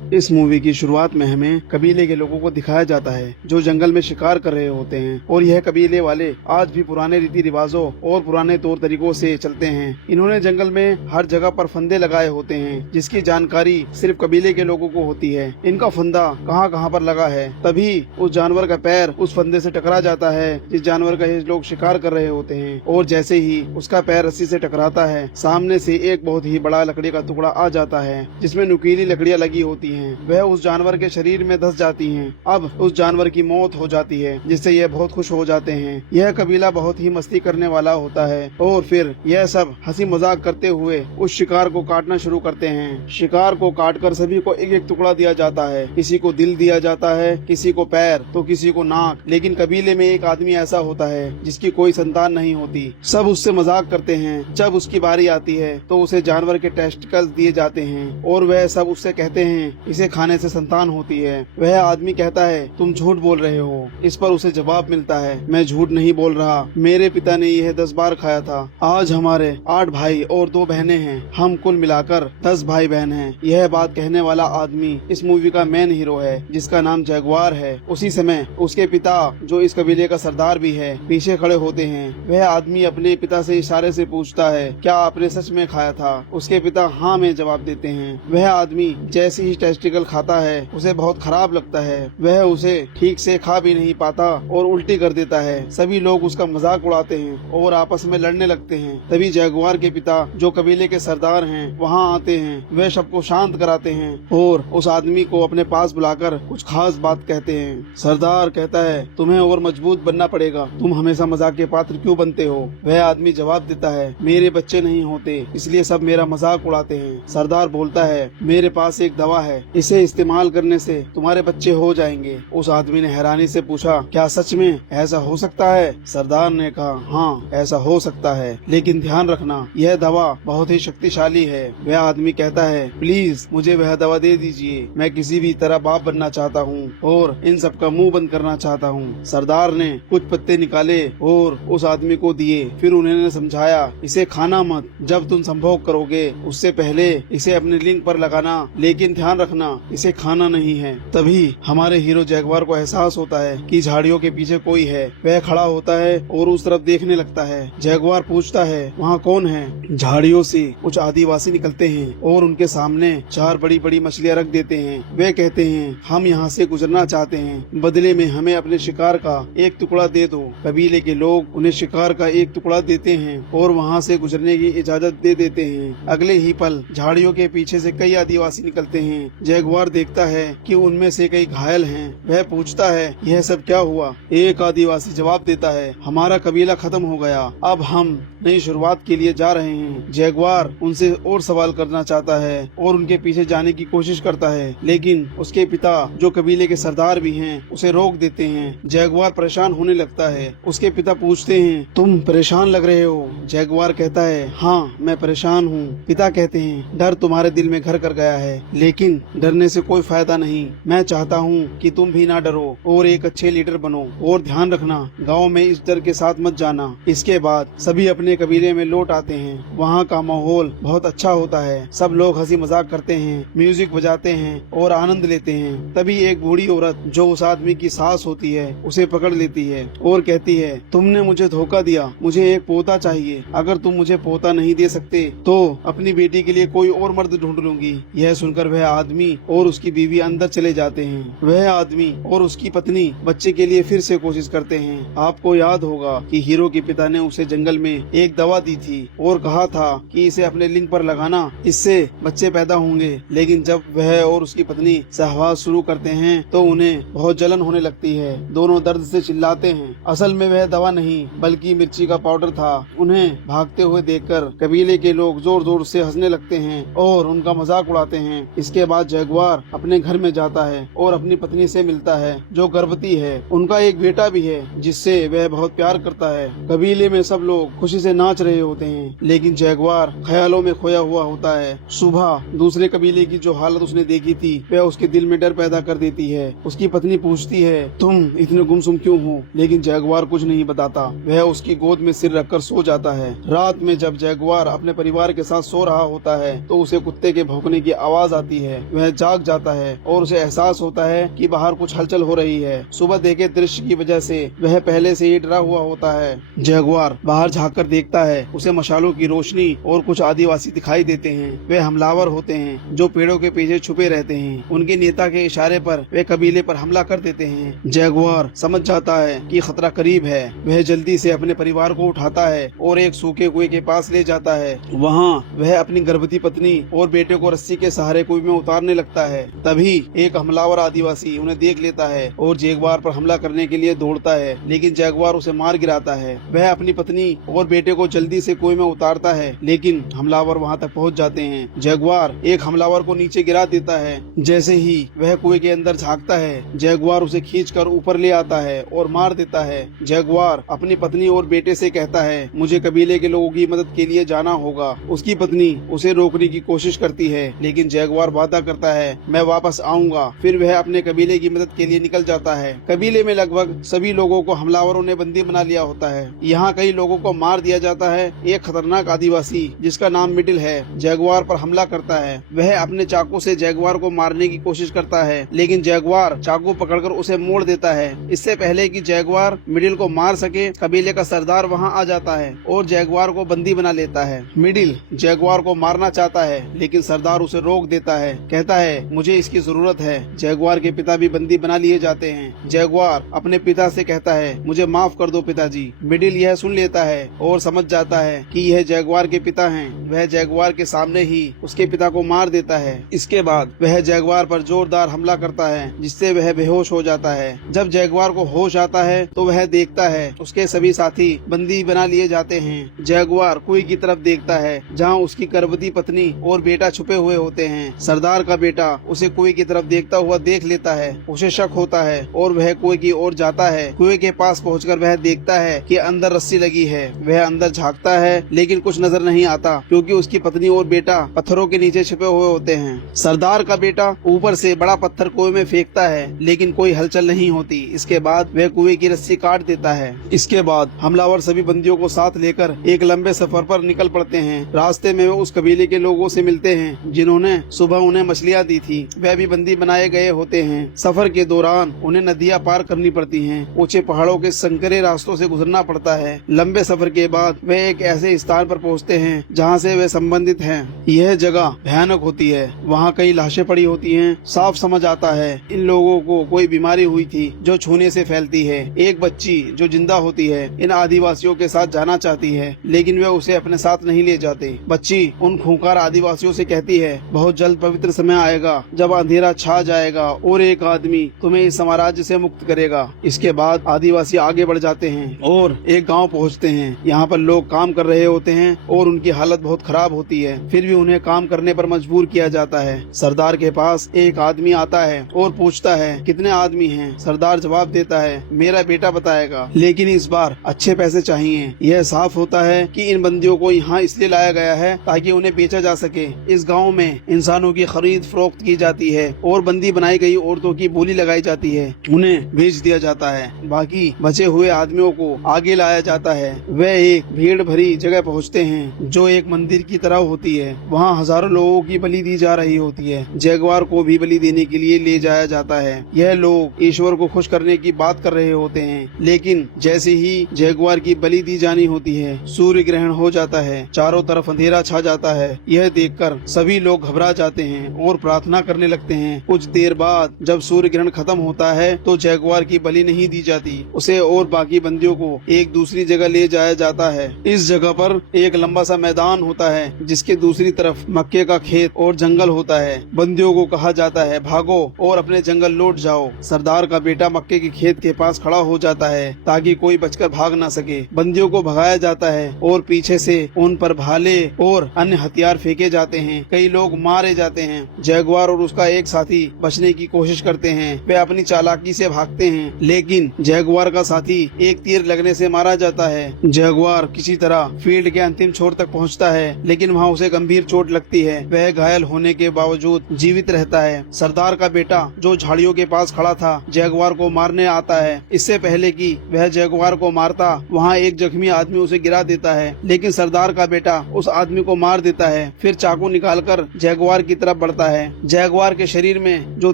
इस मूवी की शुरुआत में हमें कबीले के लोगों को दिखाया जाता है जो जंगल में शिकार कर रहे होते हैं और यह कबीले वाले आज भी पुराने रीति रिवाजों और पुराने तौर तरीकों से चलते हैं। इन्होंने जंगल में हर जगह पर फंदे लगाए होते हैं जिसकी जानकारी सिर्फ कबीले के लोगों को होती है। इनका फंदा कहाँ कहाँ पर लगा है, तभी उस जानवर का पैर उस फंदे से टकरा जाता है जिस जानवर का ये लोग शिकार कर रहे होते हैं। और जैसे ही उसका पैर रस्सी से टकराता है, सामने से एक बहुत ही बड़ा लकड़ी का टुकड़ा आ जाता है जिसमें नुकीली लकड़ियाँ लगी होती हैं। वह उस जानवर के शरीर में धंस जाती हैं। अब उस जानवर की मौत हो जाती है जिससे यह बहुत खुश हो जाते हैं। यह कबीला बहुत ही मस्ती करने वाला होता है और फिर यह सब हंसी मजाक करते हुए उस शिकार को काटना शुरू करते हैं। शिकार को काटकर सभी को एक एक टुकड़ा दिया जाता है। किसी को दिल दिया जाता है, किसी को पैर तो किसी को नाक। लेकिन कबीले में एक आदमी ऐसा होता है जिसकी कोई संतान नहीं होती। सब उससे मजाक करते हैं। जब उसकी बारी आती है तो उसे जानवर के टेस्टिकल्स दिए जाते हैं और वह सब उससे कहते हैं इसे खाने से संतान होती है। वह आदमी कहता है तुम झूठ बोल रहे हो। इस पर उसे जवाब मिलता है मैं झूठ नहीं बोल रहा, मेरे पिता ने यह 10 बार खाया था। आज हमारे 8 भाई और 2 बहनें हैं, हम कुल मिलाकर 10 भाई बहन हैं। यह बात कहने वाला आदमी इस मूवी का मेन हीरो है जिसका नाम जगुआर है। उसी समय उसके पिता जो इस कबीले का सरदार भी है पीछे खड़े होते हैं। वह आदमी अपने पिता से इशारे से पूछता है क्या आपने सच में खाया था। उसके पिता हाँ में जवाब देते हैं। वह आदमी जैसे ही टेस्टिकल खाता है उसे बहुत खराब लगता है। वह उसे ठीक से खा भी नहीं पाता और उल्टी कर देता है। सभी लोग उसका मजाक उड़ाते हैं और आपस में लड़ने लगते हैं। तभी जगुआर के पिता जो कबीले के सरदार हैं वहाँ आते हैं। वह सबको शांत कराते हैं और उस आदमी को अपने पास बुलाकर कुछ खास बात कहते हैं। सरदार कहता है तुम्हें और मजबूत बनना पड़ेगा, तुम हमेशा मजाक के पात्र क्यों बनते हो। वह आदमी जवाब देता है मेरे बच्चे नहीं होते इसलिए सब मेरा मजाक उड़ाते हैं। सरदार बोलता है मेरे पास एक दवा है, इसे इस्तेमाल करने से तुम्हारे बच्चे हो जाएंगे। उस आदमी ने हैरानी से पूछा क्या सच में ऐसा हो सकता है। सरदार ने कहा हाँ ऐसा हो सकता है, लेकिन ध्यान रखना यह दवा बहुत ही शक्तिशाली है। वह आदमी कहता है प्लीज मुझे वह दवा दे दीजिए, मैं किसी भी तरह बाप बनना चाहता हूँ और इन सब का मुंह बंद करना चाहता हूँ। सरदार ने कुछ पत्ते निकाले और उस आदमी को दिए। फिर उन्होंने समझाया इसे खाना मत, जब तुम संभोग करोगे उससे पहले इसे अपने लिंग पर लगाना, लेकिन ध्यान रखना इसे खाना नहीं है। तभी हमारे हीरो जगुआर को एहसास होता है कि झाड़ियों के पीछे कोई है। वह खड़ा होता है और उस तरफ देखने लगता है। जगुआर पूछता है वहाँ कौन है। झाड़ियों से कुछ आदिवासी निकलते हैं और उनके सामने 4 बड़ी बड़ी मछलियाँ रख देते हैं। वे कहते हैं हम यहाँ से गुजरना चाहते हैं, बदले में हमें अपने शिकार का एक टुकड़ा दे दो। कबीले के लोग उन्हें शिकार का एक टुकड़ा देते हैं और वहाँ से गुजरने की इजाजत दे देते हैं। अगले ही पल झाड़ियों के पीछे से कई आदिवासी निकलते हैं। जगुआर देखता है कि उनमें से कई घायल हैं। वह पूछता है यह सब क्या हुआ। एक आदिवासी जवाब देता है हमारा कबीला खत्म हो गया, अब हम नई शुरुआत के लिए जा रहे हैं। जगुआर उनसे और सवाल करना चाहता है और उनके पीछे जाने की कोशिश करता है, लेकिन उसके पिता जो कबीले के सरदार भी हैं उसे रोक देते हैं। जगुआर परेशान होने लगता है। उसके पिता पूछते हैं तुम परेशान लग रहे हो। जगुआर कहता है हाँ मैं परेशान हूँ। पिता कहते हैं डर तुम्हारे दिल में घर कर गया है, लेकिन डरने से कोई फायदा नहीं। मैं चाहता हूँ कि तुम भी ना डरो और एक अच्छे लीडर बनो। और ध्यान रखना गांव में इस डर के साथ मत जाना। इसके बाद सभी अपने कबीले में लौट आते हैं। वहाँ का माहौल बहुत अच्छा होता है। सब लोग हंसी मजाक करते हैं, म्यूजिक बजाते हैं और आनंद लेते हैं। तभी एक बूढ़ी औरत जो उस आदमी की सास होती है उसे पकड़ लेती है और कहती है तुमने मुझे धोखा दिया, मुझे एक पोता चाहिए। अगर तुम मुझे पोता नहीं दे सकते तो अपनी बेटी के लिए कोई और मर्द ढूंढ लूंगी। यह सुनकर वह आदमी और उसकी बीवी अंदर चले जाते हैं। वह आदमी और उसकी पत्नी बच्चे के लिए फिर से कोशिश करते हैं। आपको याद होगा कि हीरो के पिता ने उसे जंगल में एक दवा दी थी और कहा था कि इसे अपने लिंग पर लगाना, इससे बच्चे पैदा होंगे। लेकिन जब वह और उसकी पत्नी सहवास शुरू करते हैं तो उन्हें बहुत जलन होने लगती है। दोनों दर्द से चिल्लाते हैं। असल में वह दवा नहीं बल्कि मिर्ची का पाउडर था। उन्हें भागते हुए देखकर कबीले के लोग जोर जोर से हंसने लगते हैं और उनका मजाक उड़ाते हैं। इसके बाद जगुआर अपने घर में जाता है और अपनी पत्नी से मिलता है जो गर्भवती है। उनका एक बेटा भी है जिससे वह बहुत प्यार करता है। कबीले में सब लोग खुशी से नाच रहे होते हैं, लेकिन जगुआर ख्यालों में खोया हुआ होता है। सुबह दूसरे कबीले की जो हालत उसने देखी थी वह उसके दिल में डर पैदा कर देती है। उसकी पत्नी पूछती है तुम इतने गुमसुम क्यों हो, लेकिन जगुआर कुछ नहीं बताता। वह उसकी गोद में सिर रखकर सो जाता है। रात में जब जगुआर अपने परिवार के साथ सो रहा होता है तो उसे कुत्ते के भौंकने की आवाज आती है। वह जाग जाता है और उसे एहसास होता है कि बाहर कुछ हलचल हो रही है। सुबह देखे दृश्य की वजह से वह पहले से ही डरा हुआ होता है। जगुआर बाहर झाँक कर देखता है, उसे मशालों की रोशनी और कुछ आदिवासी दिखाई देते हैं। वे हमलावर होते हैं जो पेड़ों के पीछे छुपे रहते हैं। उनके नेता के इशारे पर वे कबीले पर हमला कर देते हैं। जगुआर समझ जाता है कि खतरा करीब है। वह जल्दी से अपने परिवार को उठाता है और एक सूखे कुएं के पास ले जाता है। वहाँ वह अपनी गर्भवती पत्नी और बेटे को रस्सी के सहारे कुएं में उतारने लगता है। तभी एक हमलावर आदिवासी उन्हें देख लेता है और जगुआर पर हमला करने के लिए दौड़ता है, लेकिन जगुआर उसे मार गिराता है। वह अपनी पत्नी और बेटे को जल्दी से कुएं में उतारता है, लेकिन हमलावर वहां तक पहुंच जाते हैं। जगुआर एक हमलावर को नीचे गिरा देता है। जैसे ही वह कुएं के अंदर झांकता है, जगुआर उसे खींचकर ऊपर ले आता है और मार देता है। जगुआर अपनी पत्नी और बेटे से कहता है, मुझे कबीले के लोगों की मदद के लिए जाना होगा। उसकी पत्नी उसे रोकने की कोशिश करती है, लेकिन जगुआर वादा करता है, मैं वापस आऊंगा। फिर वह अपने कबीले की मदद के लिए निकल जाता है। कबीले में लगभग सभी लोगों को हमलावरों ने बंदी बना लिया होता है। यहाँ कई लोगों को मार दिया जाता है। एक खतरनाक आदिवासी जिसका नाम मिडिल है, जगुआर पर हमला करता है। वह अपने चाकू से जगुआर को मारने की कोशिश करता है, लेकिन जगुआर चाकू पकड़कर उसे मोड़ देता है। इससे पहले कि जगुआर मिडिल को मार सके, कबीले का सरदार वहाँ आ जाता है और जगुआर को बंदी बना लेता है। मिडिल जगुआर को मारना चाहता है, लेकिन सरदार उसे रोक देता है। कहता है, मुझे इसकी जरूरत है। जगुआर के पिता भी बंदी बना लिए जाते हैं। जगुआर अपने पिता से कहता है, मुझे माफ कर दो पिताजी। मिडिल यह सुन लेता है और समझ जाता है कि यह जगुआर के पिता हैं। वह जगुआर के सामने ही उसके पिता को मार देता है। इसके बाद वह जगुआर पर जोरदार हमला करता है, जिससे वह बेहोश हो जाता है। जब जगुआर को होश आता है तो वह देखता है उसके सभी साथी बंदी बना लिए जाते हैं। जगुआर कुएं की तरफ देखता है, जहाँ उसकी गर्भवती पत्नी और बेटा छुपे हुए होते हैं। सरदार का बेटा उसे कुएं की तरफ देखता हुआ देख लेता है। उसे शक होता है और वह कुएं की ओर जाता है। कुएं के पास पहुंचकर वह देखता है कि अंदर रस्सी लगी है। वह अंदर झांकता है, लेकिन कुछ नजर नहीं आता, क्योंकि उसकी पत्नी और बेटा पत्थरों के नीचे छिपे हुए होते हैं। सरदार का बेटा ऊपर से बड़ा पत्थर कुएं में फेंकता है, लेकिन कोई हलचल नहीं होती। इसके बाद वह कुएं की रस्सी काट देता है। इसके बाद हमलावर सभी बंदियों को साथ लेकर एक लंबे सफर पर निकल पड़ते हैं। रास्ते में वे उस कबीले के लोगों से मिलते हैं जिन्होंने सुबह उन्हें मछलियाँ दी थी। वह भी बंदी बनाए गए होते हैं। सफर के दौरान उन्हें नदियाँ पार करनी पड़ती हैं। ऊंचे पहाड़ों के संकरे रास्तों से गुजरना पड़ता है। लंबे सफर के बाद वे एक ऐसे स्थान पर पहुंचते हैं जहां से वे संबंधित हैं। यह जगह भयानक होती है। वहां कई लाशें पड़ी होती हैं। साफ समझ आता है इन लोगों को कोई बीमारी हुई थी जो छूने से फैलती है। एक बच्ची जो जिंदा होती है इन आदिवासियों के साथ जाना चाहती है, लेकिन वे उसे अपने साथ नहीं ले जाते। बच्ची उन खूंखार आदिवासियों से कहती है, बहुत जल्द पवित्र समय आएगा जब अंधेरा छा जाएगा और एक आदमी तुम्हें इस साम्राज्य से मुक्त करेगा। इसके बाद आदिवासी आगे बढ़ जाते हैं और एक गांव पहुंचते हैं। यहाँ पर लोग काम कर रहे होते हैं और उनकी हालत बहुत खराब होती है। फिर भी उन्हें काम करने पर मजबूर किया जाता है। सरदार के पास एक आदमी आता है और पूछता है, कितने आदमी हैं? सरदार जवाब देता है, मेरा बेटा बताएगा, लेकिन इस बार अच्छे पैसे चाहिए। यह साफ होता है कि इन बंदियों को यहाँ इसलिए लाया गया है ताकि उन्हें बेचा जा सके। इस गाँव में इंसानों की खरीद फरोख्त की जाती है और बंदी बनाई गई औरतों की बोली लगाई जाती है। उन्हें बेच दिया जाता है। बाकी बचे हुए आदमियों को आगे लाया जाता है। वे एक भीड़ भरी जगह पहुंचते हैं जो एक मंदिर की तरह होती है। वहां हजारों लोगों की बलि दी जा रही होती है। जगुआर को भी बलि देने के लिए ले जाया जाता है। यह लोग ईश्वर को खुश करने की बात कर रहे होते हैं, लेकिन जैसे ही जगुआर की बलि दी जानी होती है, सूर्य ग्रहण हो जाता है। चारों तरफ अंधेरा छा जाता है। यह देखकर सभी लोग घबरा जाते हैं और प्रार्थना करने लगते हैं। कुछ देर बाद जब सूर्य ग्रहण खत्म होता है तो जगुआर की बलि नहीं दी जाती। उसे और बाकी बंदियों को एक दूसरी जगह ले जाया जाता है। इस जगह पर एक लंबा सा मैदान होता है जिसके दूसरी तरफ मक्के का खेत और जंगल होता है। बंदियों को कहा जाता है, भागो और अपने जंगल लौट जाओ। सरदार का बेटा मक्के के खेत के पास खड़ा हो जाता है ताकि कोई बचकर भाग ना सके। बंदियों को भगाया जाता है और पीछे से उन पर भाले और अन्य हथियार फेंके जाते हैं। कई लोग मारे जाते हैं। जगुआर और उसका एक साथी बचने की कोशिश करते हैं। वे अपनी चालाकी से भागते हैं, लेकिन जगुआर का साथी एक तीर लगने से मारा जाता है। जगुआर किसी तरह फील्ड के अंतिम छोर तक पहुंचता है, लेकिन वहां उसे गंभीर चोट लगती है। वह घायल होने के बावजूद जीवित रहता है। सरदार का बेटा जो झाड़ियों के पास खड़ा था जगुआर को मारने आता है। इससे पहले कि वह जगुआर को मारता, वहाँ एक जख्मी आदमी उसे गिरा देता है, लेकिन सरदार का बेटा उस आदमी को मार देता है। फिर चाकू निकालकर जगुआर की तरफ बढ़ता जाता है। जैगवार के शरीर में जो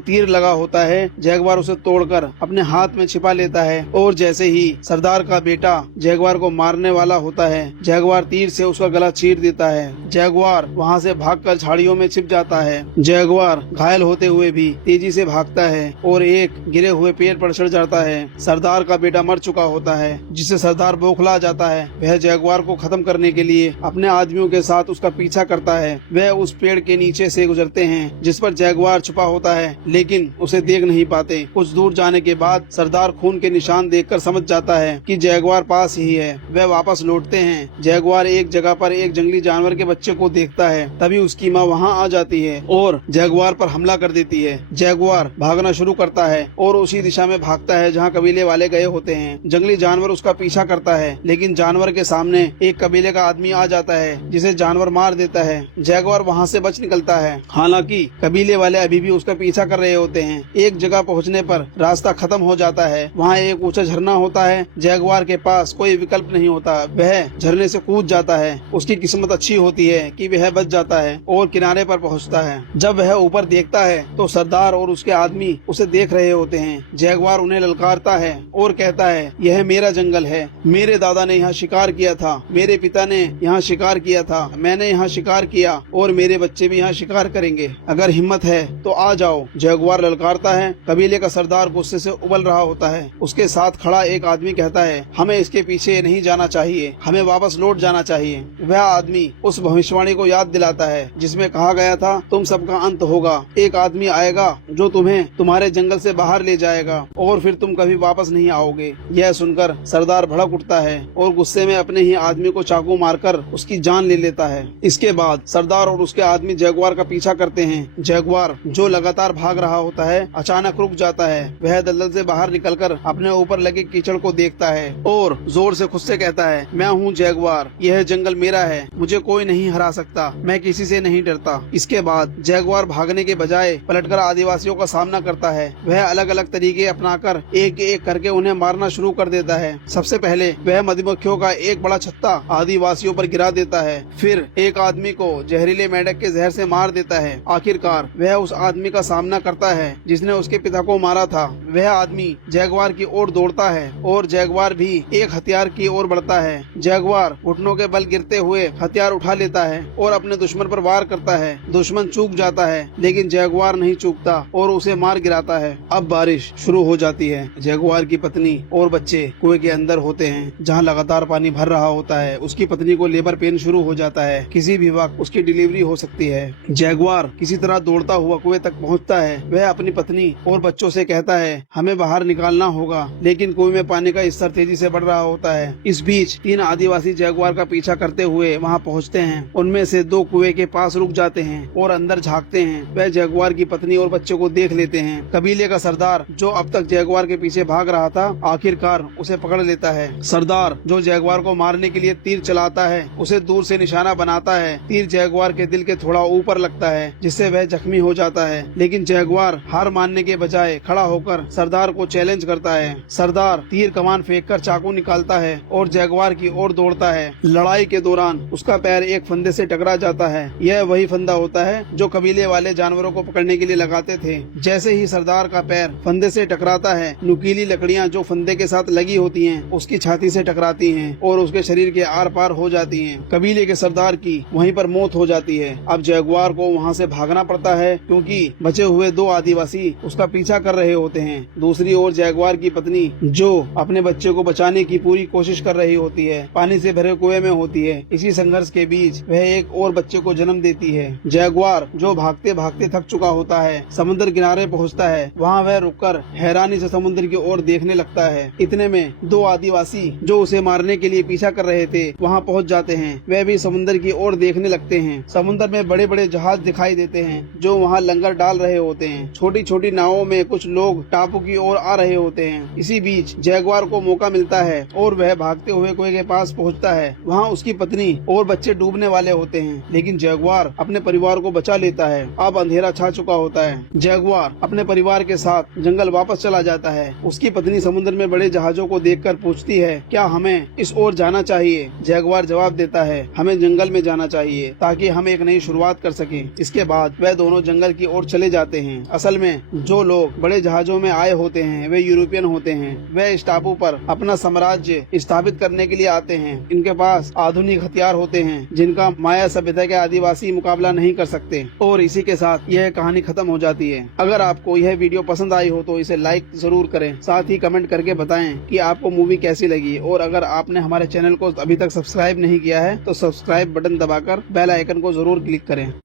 तीर लगा होता है, जैगवार उसे तोड़कर अपने हाथ में छिपा लेता है और जैसे ही सरदार का बेटा जैगवार को मारने वाला होता है, जैगवार तीर से उसका गला चीर देता है। जैगवार वहाँ से भागकर झाड़ियों में छिप जाता है। जैगवार घायल होते हुए भी तेजी से भागता है और एक गिरे हुए पेड़ पर चढ़ जाता है। सरदार का बेटा मर चुका होता है, जिससे सरदार बौखला जाता है। वह जैगवार को खत्म करने के लिए अपने आदमियों के साथ उसका पीछा करता है। वह उस पेड़ के नीचे से गुजरते हैं जिस पर जैगवार छुपा होता है, लेकिन उसे देख नहीं पाते। कुछ दूर जाने के बाद सरदार खून के निशान देखकर समझ जाता है कि जैगवार पास ही है। वह वापस लौटते हैं। जैगवार एक जगह पर एक जंगली जानवर के बच्चे को देखता है, तभी उसकी माँ वहाँ आ जाती है और जैगवार पर हमला कर देती है। जैगवार भागना शुरू करता है और उसी दिशा में भागता है जहाँ कबीले वाले गए होते हैं। जंगली जानवर उसका पीछा करता है, लेकिन जानवर के सामने एक कबीले का आदमी आ जाता है, जिसे जानवर मार देता है। जैगवार वहाँ से बच निकलता है। हालांकि कबीले वाले अभी भी उसका पीछा कर रहे होते हैं। एक जगह पहुँचने पर रास्ता खत्म हो जाता है। वहाँ एक ऊंचा झरना होता है। जैगवार के पास कोई विकल्प नहीं होता, वह झरने से कूद जाता है। उसकी किस्मत अच्छी होती है कि वह बच जाता है और किनारे पर पहुँचता है। जब वह ऊपर देखता है तो सरदार और उसके आदमी उसे देख रहे होते हैं। जैगवार उन्हें ललकारता है और कहता है, यह मेरा जंगल है। मेरे दादा ने यहाँ शिकार किया था, मेरे पिता ने यहाँ शिकार किया था, मैंने यहाँ शिकार किया और मेरे बच्चे भी यहाँ शिकार करेंगे। अगर हिम्मत है तो आ जाओ। जैगवार ललकारता है। कबीले का सरदार गुस्से से उबल रहा होता है। उसके साथ खड़ा एक आदमी कहता है, हमें इसके पीछे नहीं जाना चाहिए, हमें वापस लौट जाना चाहिए। वह आदमी उस भविष्यवाणी को याद दिलाता है जिसमें कहा गया था, तुम सबका अंत होगा। एक आदमी आएगा जो तुम्हें तुम्हारे जंगल से बाहर ले जाएगा और फिर तुम कभी वापस नहीं आओगे। यह सुनकर सरदार भड़क उठता है और गुस्से में अपने ही आदमी को चाकू मारकर उसकी जान ले लेता है। इसके बाद सरदार और उसके आदमी जैगवार का पीछा करते हैं। जैगवार जो लगातार भाग रहा होता है, अचानक रुक जाता है। वह दलदल से बाहर निकलकर अपने ऊपर लगे कीचड़ को देखता है और जोर से खुद से कहता है, मैं हूँ जैगवार, यह जंगल मेरा है, मुझे कोई नहीं हरा सकता, मैं किसी से नहीं डरता। इसके बाद जैगवार भागने के बजाय पलटकर आदिवासियों का सामना करता है। वह अलग अलग तरीके अपनाकर एक एक करके उन्हें मारना शुरू कर देता है। सबसे पहले वह मधुमक्खियों का एक बड़ा छत्ता आदिवासियों पर गिरा देता है, फिर एक आदमी को जहरीले मेंढक के जहर से मार देता है। आखिरकार वह उस आदमी का सामना करता है जिसने उसके पिता को मारा था। वह आदमी जैगवार की ओर दौड़ता है और जैगवार भी एक हथियार की ओर बढ़ता है। जैगवार घुटनों के बल गिरते हुए हथियार उठा लेता है और अपने दुश्मन पर वार करता है। दुश्मन चूक जाता है, लेकिन जैगवार नहीं चूकता और उसे मार गिराता है। अब बारिश शुरू हो जाती है। जैगवार की पत्नी और बच्चे कुएं के अंदर होते हैं, जहां लगातार पानी भर रहा होता है। उसकी पत्नी को लेबर पेन शुरू हो जाता है, किसी भी वक्त उसकी डिलीवरी हो सकती है। जैगवार किसी तरह दौड़ता हुआ कुएं तक पहुंचता है। वह अपनी पत्नी और बच्चों से कहता है, हमें बाहर निकालना होगा, लेकिन कुएं में पानी का स्तर तेजी से बढ़ रहा होता है। इस बीच 3 आदिवासी जैगवार का पीछा करते हुए वहाँ पहुँचते हैं। उनमें से 2 कुएं के पास रुक जाते हैं और अंदर झांकते हैं। वह जैगवार की पत्नी और बच्चों को देख लेते हैं। कबीले का सरदार जो अब तक जैगवार के पीछे भाग रहा था, आखिरकार उसे पकड़ लेता है। सरदार जो जैगवार को मारने के लिए तीर चलाता है, उसे दूर से निशाना बनाता है। तीर जैगवार के दिल के थोड़ा ऊपर लगता है, जिससे वह जख्मी हो जाता है। लेकिन जैगवार हार मानने के बजाय खड़ा होकर सरदार को चैलेंज करता है। सरदार तीर कमान फेंककर चाकू निकालता है और जैगवार की ओर दौड़ता है। लड़ाई के दौरान उसका पैर एक फंदे से टकरा जाता है। यह वही फंदा होता है जो कबीले वाले जानवरों को पकड़ने के लिए लगाते थे। जैसे ही सरदार का पैर फंदे से टकराता है, नुकीली लकड़ियां जो फंदे के साथ लगी होती हैं, उसकी छाती से टकराती हैं और उसके शरीर के आर पार हो जाती हैं। कबीले के सरदार की वहीं पर मौत हो जाती है। अब जैगवार को वहाँ से भागना पड़ता है, क्योंकि बचे हुए 2 आदिवासी उसका पीछा कर रहे होते हैं। दूसरी ओर जैगवार की पत्नी जो अपने बच्चे को बचाने की पूरी कोशिश कर रही होती है, पानी से भरे कुएं में होती है। इसी संघर्ष के बीच वह एक और बच्चे को जन्म देती है। जैगवार जो भागते भागते थक चुका होता है, समुद्र किनारे पहुंचता है। वहां वह रुककर हैरानी से समुद्र की ओर देखने लगता है। इतने में 2 आदिवासी जो उसे मारने के लिए पीछा कर रहे थे, वहां पहुंच जाते हैं। वह भी समुद्र की ओर देखने लगते हैं। समुद्र में बड़े बड़े जहाज दिखाई देते हैं जो वहां लंगर डाल रहे होते हैं। छोटी छोटी नावों में कुछ लोग टापू की ओर आ रहे होते हैं। इसी बीच जैगवार को मौका मिलता है और वह भागते हुए कुएं के पास पहुंचता है। वहां उसकी पत्नी और बच्चे डूबने वाले होते हैं, लेकिन जैगवार अपने परिवार को बचा लेता है। अब अंधेरा छा चुका होता है। जैगवार अपने परिवार के साथ जंगल वापस चला जाता है। उसकी पत्नी समुद्र में बड़े जहाजों को देखकर पूछती है, क्या हमें इस ओर जाना चाहिए? जैगवार जवाब देता है, हमें जंगल में जाना चाहिए ताकि हम एक नई शुरुआत कर सकें। इसके बाद वह दोनों जंगल की ओर चले जाते हैं। असल में जो लोग बड़े जहाजों में आए होते हैं वे यूरोपियन होते हैं। वह इस टापू पर अपना साम्राज्य स्थापित करने के लिए आते हैं। इनके पास आधुनिक हथियार होते हैं जिनका माया सभ्यता के आदिवासी मुकाबला नहीं कर सकते। और इसी के साथ यह कहानी खत्म हो जाती है। अगर आपको यह वीडियो पसंद आई हो तो इसे लाइक जरूर करें, साथ ही कमेंट करके बताएं कि आपको मूवी कैसी लगी। और अगर आपने हमारे चैनल को अभी तक सब्सक्राइब नहीं किया है तो सब्सक्राइब बटन दबाकर बेल आइकन को जरूर क्लिक करें।